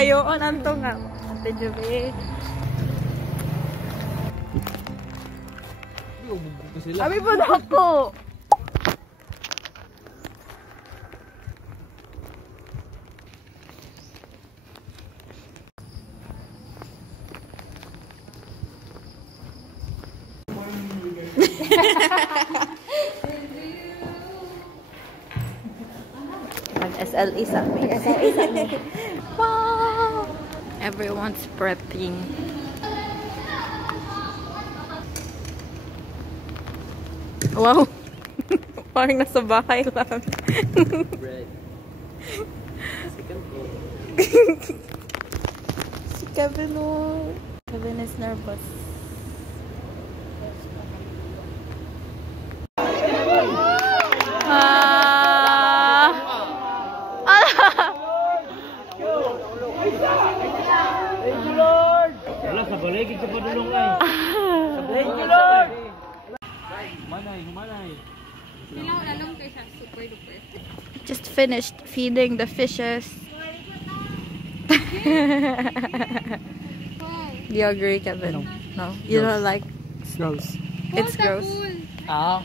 Ayoon anto nga. Ate Juby. Abi po na ako. Mag-SLE sa amin. Wow! Everyone's prepping. Wow! Parang nasa bahay lang. Bread. Si Kevin, oh. Kevin is nervous. Just finished feeding the fishes. Do you agree, Kevin? No. You don't like? It's gross. It's gross. Ah.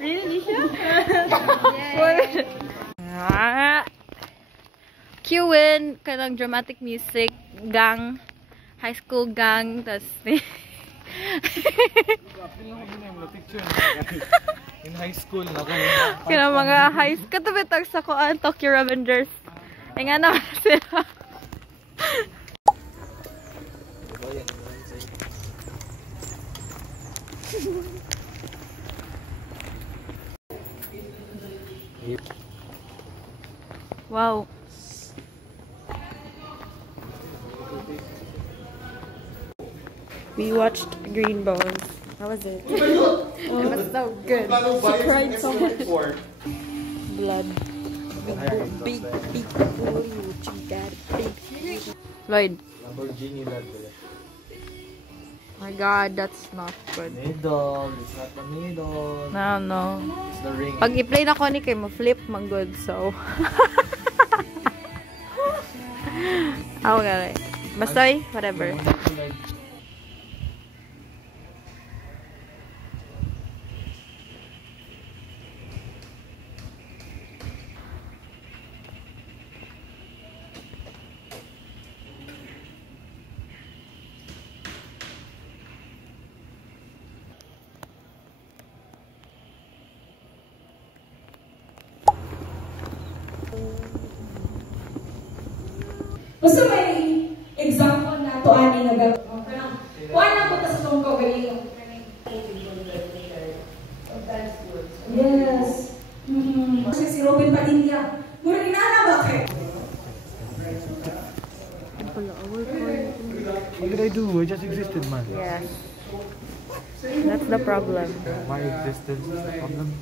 Really, Qin, kanang dramatic music, gang, high school gang, tas in high school na kaya mga high school, katubitag sa kuan, Tokyo Revengers. Ay nga naman sila. Wow. We watched Green Bones. How was it? It was so good. She cried so much. Blood. Big, big, holy, what you got? Big. Lloyd. Lamborghini lad. My God, that's not good. Needle. It's not the needle. No. It's the ring. Pag i-play na ko ni kay mo flip man good, so. Ako gali. Bastoy, whatever. Gusto may example na to ani nga gab. Kuan lang ko ta sa tong kagaling. Yes. Kasi si Robin Padilla. Mura inana ba kay? What did I do? I just existed, man. Yes. That's the problem. My existence is the problem.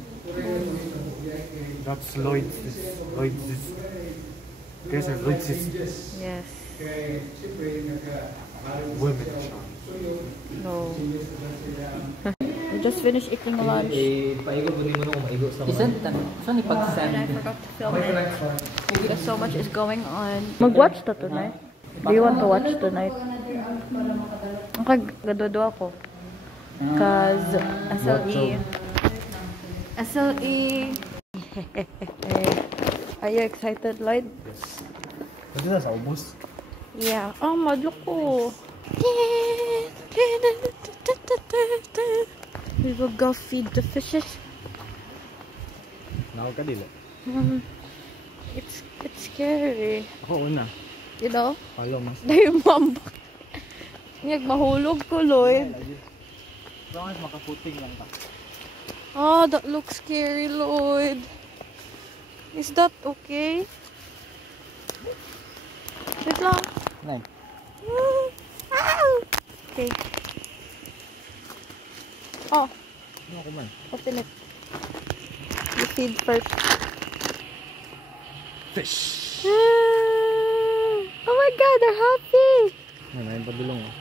That's Lloyd's. Guys are Lloyd's. Yes. Women. No. We just finished eating lunch. Isn't that? Saan ipag-send? I forgot to film it. Because so much is going on. Mag-watch to tonight. Do you want to watch tonight? Okay, gadodo ako. Cause SLE. Are you excited, Lloyd? Pwede na sa ubos? Yeah. Oh, madlo ko. We will go feed the fishes. Nakal ka dili? It's scary. Ako una. You know? Ayaw mas. Dahil mambak. Ngag mahulog ko, Lloyd. Bakit makaputing lang ka? Oh, that looks scary, Lloyd. Is that okay? Wait lang. Nay. Okay. Oh, Ano ko man? open it. You feed first. Fish! Oh my God, they're happy! Ano na yung padulong oh.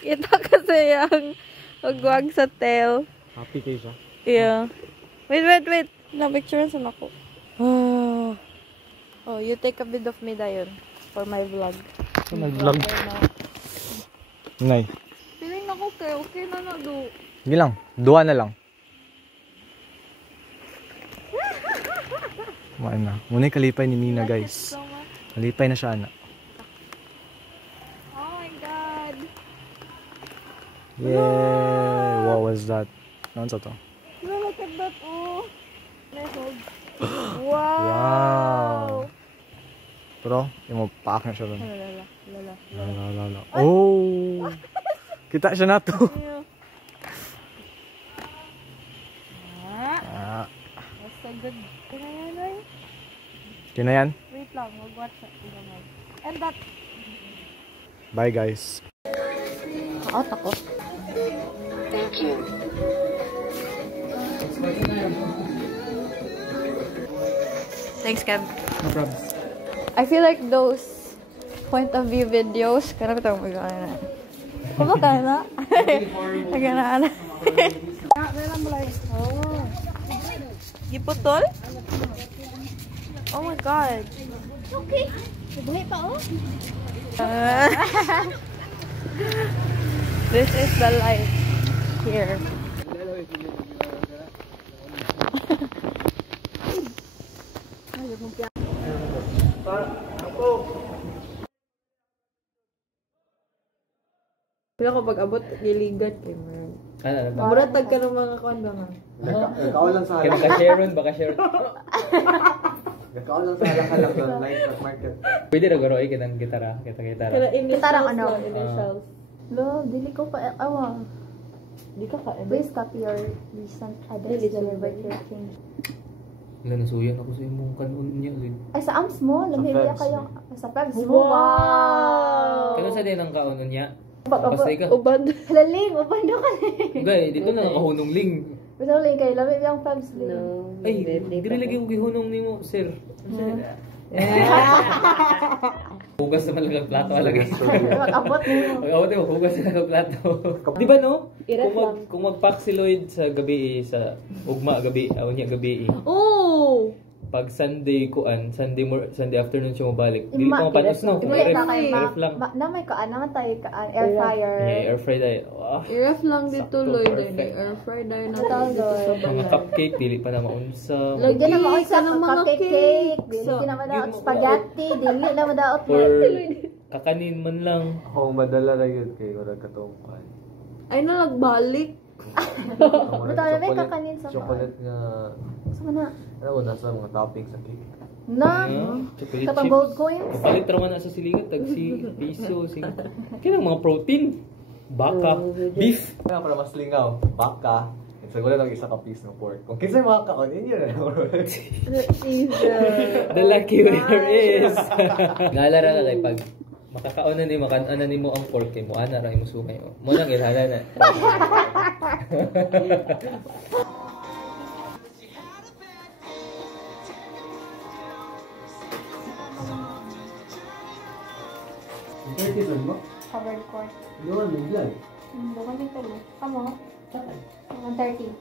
Ito kasi yung magwag sa tail. Happy kayo siya. Yeah. Wait. Na-picture sa ako. Oh, you take a bit of me dayon for my vlog. So, nag-vlog. Nay. Feeling ako okay na na do. Sige lang. 2 na lang. Kumain na. Muna yung kalipay ni Nina, guys. Kalipay na siya, anak. Oh my God. Yay! What was that? Ano sa to? Look at that, oh. Wow. Wow! Pero, yung paak na siya ron. Lala. Oh! Kita siya na to. That's so good. Kina yan? Wait lang, mag-watch it. And that. Bye, guys. Out ako. Thank you. Thanks, Kev. No problem. I feel like those point of view videos. Karami itong magkana. Kumakain na. Magkana. Oh. Giputol? Oh my God. Okay. Buhay pa, oh. This is the life here. Pila ko pag-abot, giligat kay Merl. Mamuratag ka ng mga kuwan ba nga? Nagkaon lang sa Baka Sharon. Nagkaon lang sa halang-halang doon, live at market. Pwede na garo kitang gitara. Kaya initials Gitarang ano? lang, initials. Lo, dili ko pa, awa. Di ka ka, Please copy your recent address delivered to your king. Wala, nasuyan ako sa imong kanon niya. Ay, sa AMS mo, lumiya Febs, kayo. Sa Febs mo. Wow! Kano sa din ang kaunon niya? Pag-abot. Basta ikaw. Ubad. Halaling, upando ka na. Gay, dito na nakahunong ling. Basta ulit kayo, lamig yung Febs ling. Ay, dili lagi ko gihunong nimo, sir. Hugas naman lang ang plato alagay. Pag-abot mo. Pag-awat mo, hugas na lang ang plato. Di ba no? Iref lang. Kung mag-pack si Lloyd sa gabi, sa ugma gabi, unya gabi. Oh! Pag Sunday Sunday afternoon siya mabalik. Dili pa mapanos no. Dili na kayo Ref lang. Namay ka, naman tayo ka, air fryer. Yeah, air fry dahil. I-ref lang dito, Sakto, Lloyd. perfect. Air fry dahil na tayo dito sa Mga balay. cupcake, dili pa na maunsa. Lagi Dili na ka maunsa ng mga cupcake, cake. dili na madaot spaghetti, dili na madaot Or kakanin man lang. Ako madala na yun kay Ura Katungkan. Ay, nagbalik. Buta na may kakanin sa Chocolate nga, Sa mana? ano mo, nasa mga toppings sa cake. Na. Chocolate Sa pang chips. gold coins. Kapalit raman na sa silingan, tag si piso, sing. Kaya mga protein. Baka, beef. Kaya para mas lingaw, baka, sa gula lang isa ka piece ng pork. Kung kinsa mga kaon, inyo na The lucky winner is. Naalala ka kay pag makakaonan ni makananan ni mo ang pork kay mo ana ra imo sukay mo. Mo nang ilhala na. Covered court. Yun, biglan. Bukan dito mo. Kamo? 130.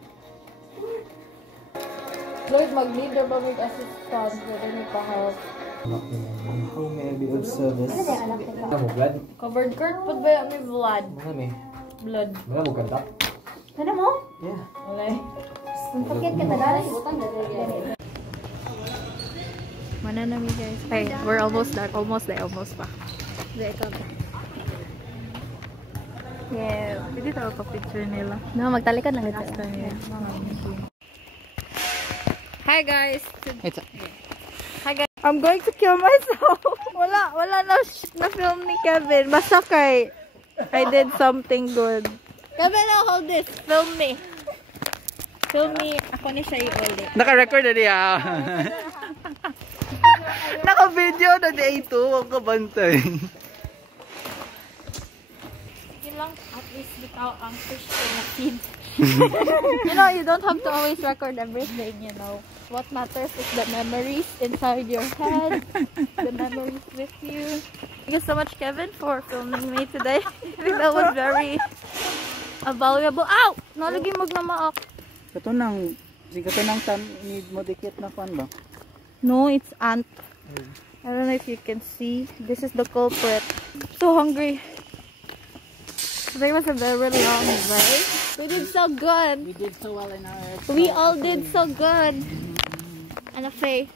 Lloyd, mag-leader ba mag-assistant? Pwede mo pa-help. Home ambient service. Ano yung anak nila? Ano mo, Vlad? Covered court, pud ba yung may blood? Mga may. Blood. Mga mo ganda? Ano mo? Yeah. Walay. Kung pakit ka na dahil, butang na dahil. Mana na mi guys. Hey, we're almost done. Almost pa. There ka. Yeah, pwede tayo pa-picture nila. No, magtalikod lang ito. Hi guys. Hi guys. I'm going to kill myself. wala na film ni Kevin. Basta kay I did something good. Kevin, hold this. Film me. Film me. Ako ni siya i-ulit. Naka-record na niya. Naka-video na niya ito. Huwag ka bantay. Lang, at least bitaw ang fish na feed. You know, you don't have to always record everything, you know. What matters is the memories inside your head, the memories with you. Thank you so much, Kevin, for filming me today. I think that was very valuable. Ow! Nalagay mo na maak. Katunang tan need mo dikit na fan ba? No, it's ant. I don't know if you can see. This is the culprit. So hungry. Today was a very long day. We did so good. We did so well in our... We all did so good. And a Faye.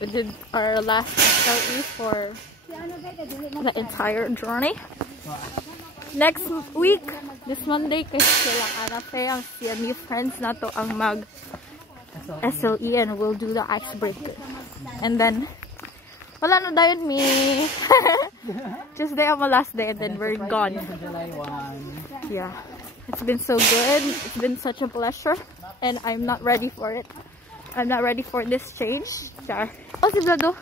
We did our last SLE for the entire journey. Next week, this Monday, kasi sila Ana Faye ang CMU friends na to ang mag SLE and we'll do the icebreaker. And then, wala na dayon me. Tuesday ang last day and then we're gone. July 1. Yeah. It's been so good. It's been such a pleasure. And I'm not ready for it. I'm not ready for this change. Char. Oh, si Vlado.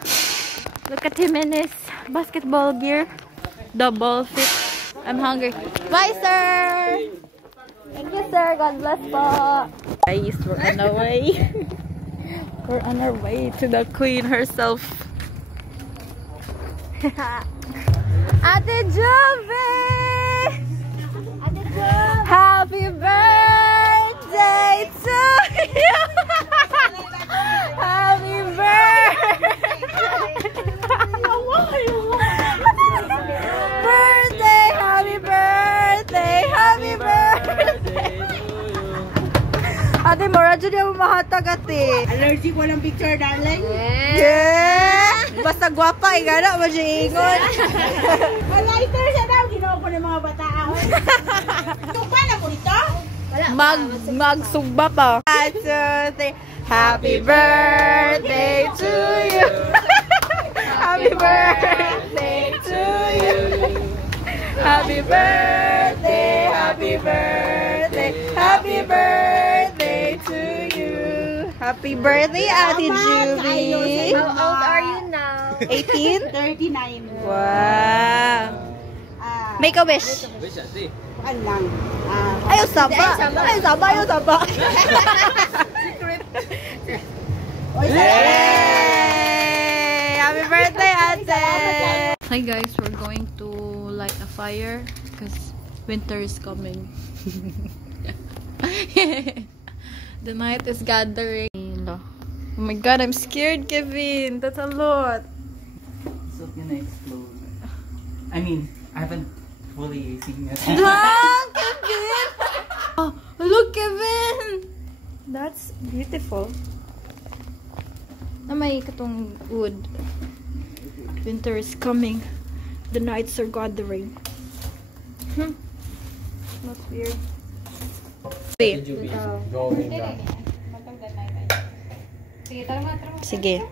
Look at him in his basketball gear. Double fit. I'm hungry. Bye, sir! Thank you, sir. God bless po. Guys, we're on our way. We're on our way to the queen herself. Ate Jovi! Happy birthday to you! Happy birthday! Happy birthday! Happy birthday! Ate, mura dyan yung mahatag ate. Allergic walang picture, darling? Yeah! Basta gwapa, igana mo dyan ingon. Lighter siya daw, ginawa ko ng mga bataan. Sugba na po ito? Magsugba pa. Happy birthday to you. Happy birthday to you. Happy birthday, happy birthday, happy birthday to you. Happy birthday, Ate Julie. How old are you now? 18? 39. Wow. Make a wish. Alang. Ayaw saba. Ayaw saba, ayaw saba. Yay! Happy birthday, Ate! Hi guys, we're going to light a fire because winter is coming. The night is gathering. Oh my god, I'm scared, Kevin. That's a lot. So gonna explode. I mean, I haven't fully seen it. Look, Kevin! Oh, look, Kevin! That's beautiful. Na may katong wood. Winter is coming. The nights are gathering. That's weird. Wait. Sige.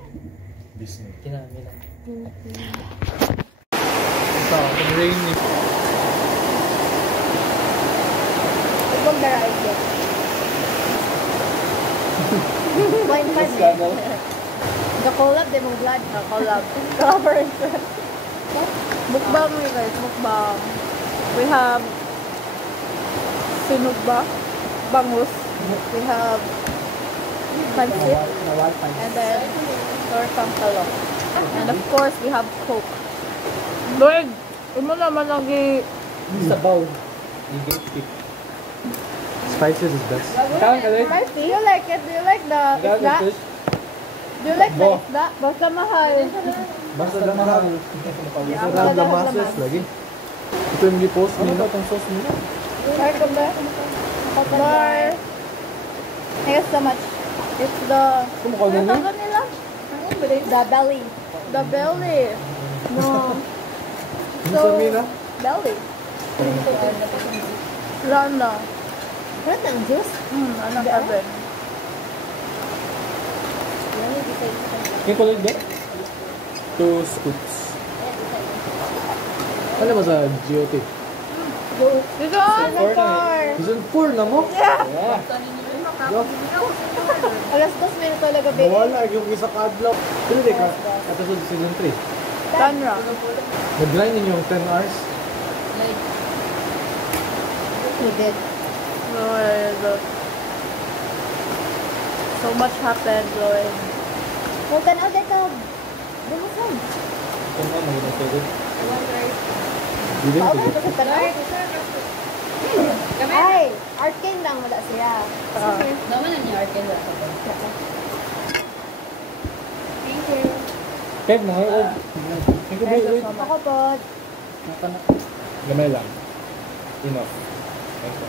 The-collab, di mong vlog. Collab. Collaboration. Mukbang you guys, mukbang. We have sunog ba? Bangus. We have pancit. And then tortang talong. And of course, we have Coke. Lord, mo naman lagi Sabaw. You get it. Spices is best. spicy. Do you like it? Do you like the isda? Do you like the isda? Basta mahal. Basta lang mahal. Basta lang masses lagi. Ito yung i-post nila. Itong sauce nila. Bye, kumbe. Bye. Thank you so much. It's the... Ano tawag nila? The belly. The belly. No. So, belly. Rana. Rana ang juice? Anak Evan. Can you call it that? 2 scoops. Ano ba sa GOT? Season 4. Season 4 na mo? Yeah. Alas 2 minutes talaga, baby. Wala yung isa kadlaw. Pero di ka, episode season 3. Tanra. Nag-grind ninyo yung 10 hours. We did. So much happened, Lloyd. Huwag ka na agad ka. Bumusan. Kung ano, yung pwede. Hindi din. Paano ito sa panay? Ay, arcane lang wala siya. Naman na niya arcade wala ko. Thank you. Kev, nakakot. Thank you, wait. Ako po. Gamay lang. Enough. Thank you.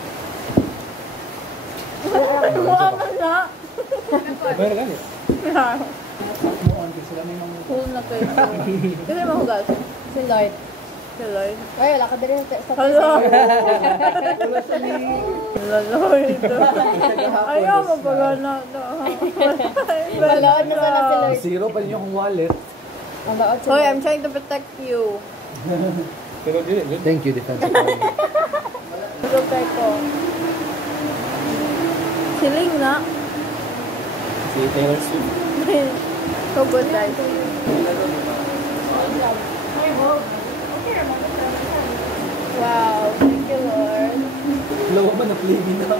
Gamay lang eh. Cool na to ito. Kasi mahugas. Si Lloyd. Si Lloyd. Ay, wala ka din sa Hello! Lloyd. Ayaw mo pa gana. Balaod na sana si Lord. Zero pa rin yung wallet. Hoy, I'm trying to protect you. Pero din. Thank you, defense attorney. Protect ko. Siling na. Si Taylor Swift. So good, guys. Wow, thank you, Lord. Lawa ba na-play din na?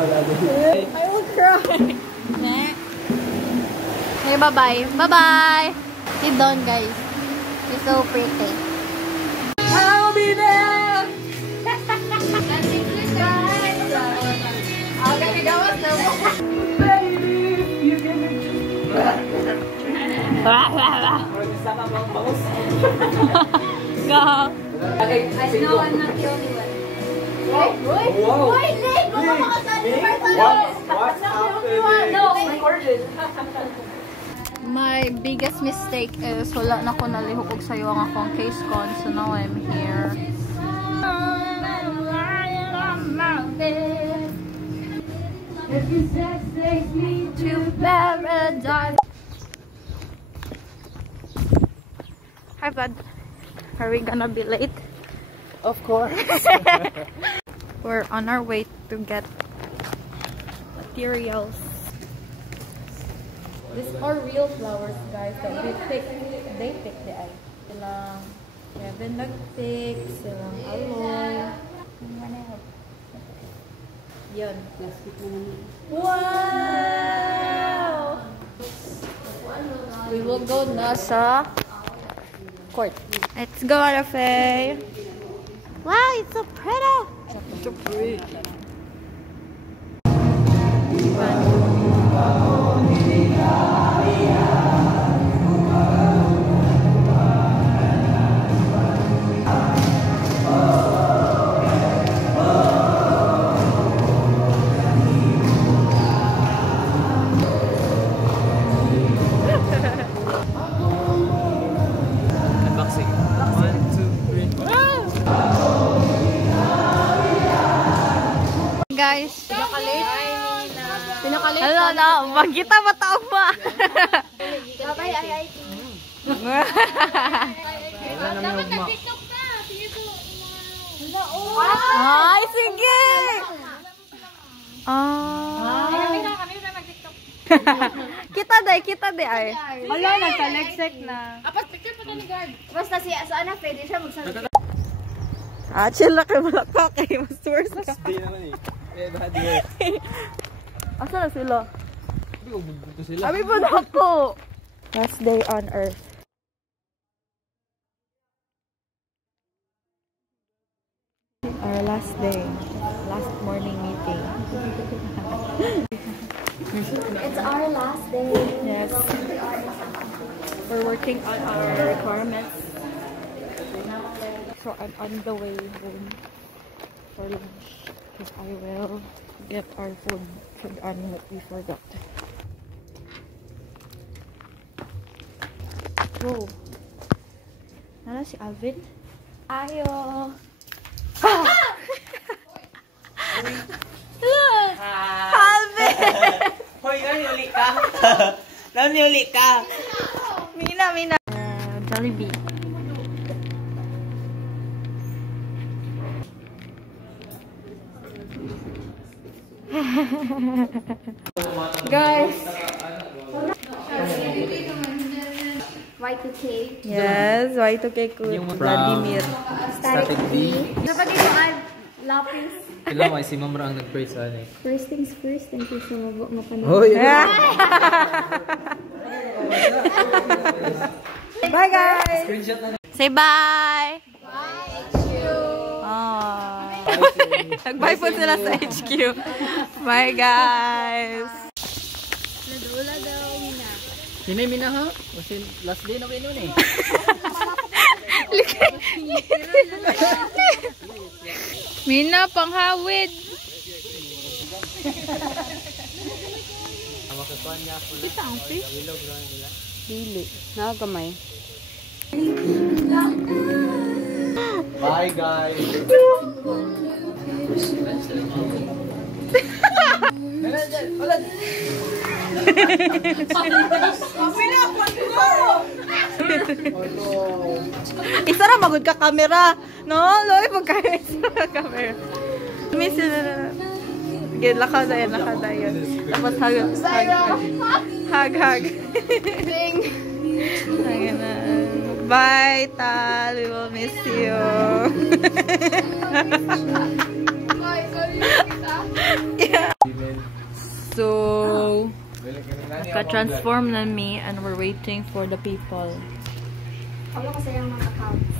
I will cry. Okay, bye-bye. Bye-bye. See Dawn, guys. She's so pretty. I'll be there! Go. I know I'm not the only one. Wait, Nick! What's happening? No, recorded. My biggest mistake is wala na ko nalihok og sayo ang akong case con, so now I'm here. To paradise. Hi, bud. Are we gonna be late? Of course. We're on our way to get materials. These are real flowers, guys, that they pick the eye. Silang Kevin nag-pick, silang Aloy. Yun. Wow! We will go na sa court. Let's go, Rafe. Wow, it's so pretty. So pretty. Unboxing. 1, 2, 3. Guys, Pinakalit. hello na. Magkita mataog ba? Ay, sige! Kita day ay. Hala, nagka-legsek na. Basta siya, saan na pwede siya magsalita. Ah, chill na kayo malaka kayo. Mas worse ka. Day naman eh. Eh, baka di Asa na sila? Ito sila. Abi po na ako. Last day on earth. Our last day. Last morning meeting. It's our last day. Yes. We're working on our requirements. So I'm on the way home for lunch because I will get our food on what we forgot. Whoa. Nala si Alvin? Ayo. Alvin! Hoy, naniuli ka? Naniuli ka? Mina. Jollibee. Guys. Y2K. Yes, Y2K Yung Vladimir. Static D. Dapat dito ay lapis. Kailan mo ay si Ma'am Ra ang nag-praise ano eh. First things first, thank you so much. Hoy! Bye guys. Screenshot na. Say bye. Oh. Nag-bye po sila sa HQ. Bye, guys! Ladula daw, Mina. Sino Mina ha? Kasi last day na kayo nun eh. Mina, panghawid. Kita ang fish? Dili. Nakagamay. Bye, guys. Isa na magod ka camera. No? Loy, pagkain sa camera. Miss na. Sige, lakadayan. Tapos hug. Ding. Ayan na. Bye, Tal. We will miss you. Yeah. So, naka-transform na me and we're waiting for the people. Ako kasi yung mga accounts.